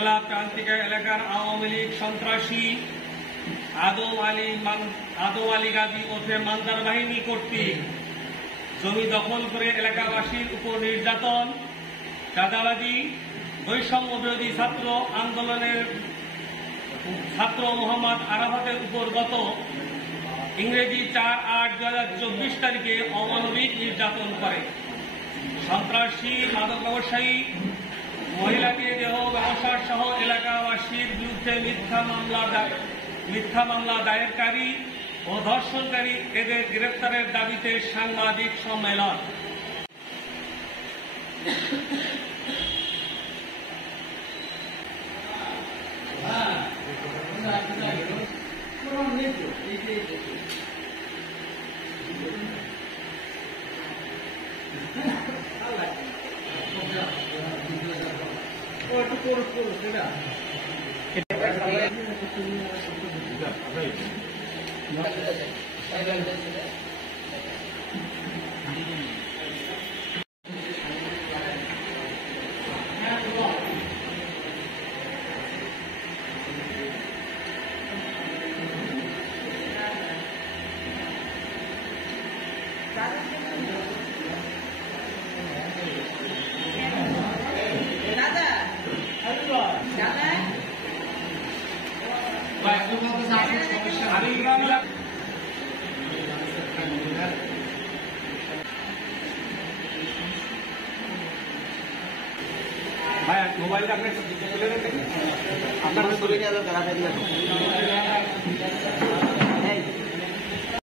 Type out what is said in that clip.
উপজেলা প্রান্তিকা এলাকার আওয়ামী লীগ সন্ত্রাসী আদম আলী গাজী ওরফে মানজার বাহিনী কর্তৃক জমি দখল করে এলাকাবাসীর উপর নির্যাতন, চাঁদাবাজি, বৈষম্য বিরোধী ছাত্র আন্দোলনের ছাত্র মোহাম্মদ আরাফাতের উপর গত ইংরেজি 4/8/2024 তারিখে অমানবিক নির্যাতন করে। সন্ত্রাসী, মাদক ব্যবসায়ী, মহিলাকে দেহ ব্যবসার সহ এলাকাবাসীর বিরুদ্ধে মিথ্যা মামলা দায়েরকারী ও ধর্ষণকারী এদের গ্রেপ্তারের দাবিতে সাংবাদিক সম্মেলন। ভাই মোবাইলটা আপনার আপনার